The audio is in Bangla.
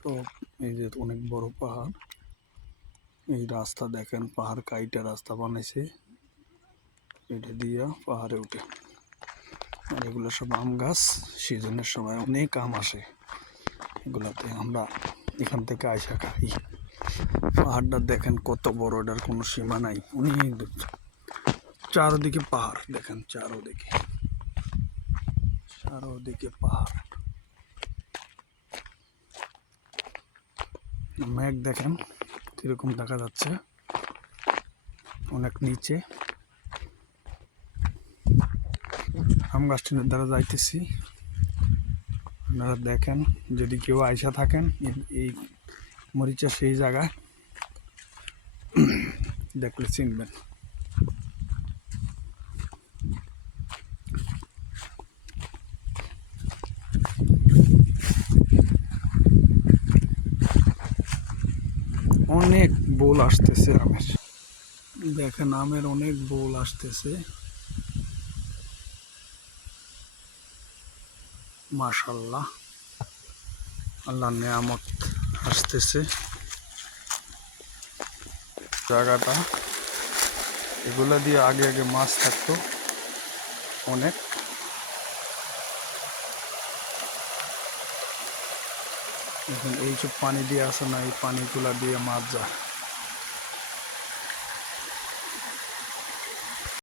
সব এই যে অনেক বড় পাহাড়। এই রাস্তা দেখেন, পাহাড় কাইটা রাস্তা বানাইছে, এটা দিয়া পাহাড়ে উঠে। আর এগুলো সব আম গাছ, সিজনের সময় অনেক আম আসে এগুলাতে। আমরা এখান থেকে আইসা খাই। পাহাড়টা দেখেন কত বড়, এটার কোনো সীমা নাই, অনেক দূর। চারদিকে পাহাড় দেখেন, চারদিকে পাহাড়। মেঘ দেখেন কিরকম দেখা যাচ্ছে, অনেক নিচে। আম গাছটির দ্বারা যাইতেছি, আপনারা দেখেন। যদি কেউ আইসা থাকেন এই মরিচা সেই জায়গায়, দেখলে চিনবেন। অনেক বোল আসতেছে আমের, দেখেন আমের অনেক বোল আসতেছে। মাশাআল্লাহ, আল্লাহর নেয়ামত আসতেছে। জায়গাটা, এগুলা দিয়ে আগে আগে মাছ থাকতো অনেক। এখন এইসব পানি দিয়ে আসে না, এই পানিগুলা দিয়ে মাছ যায়।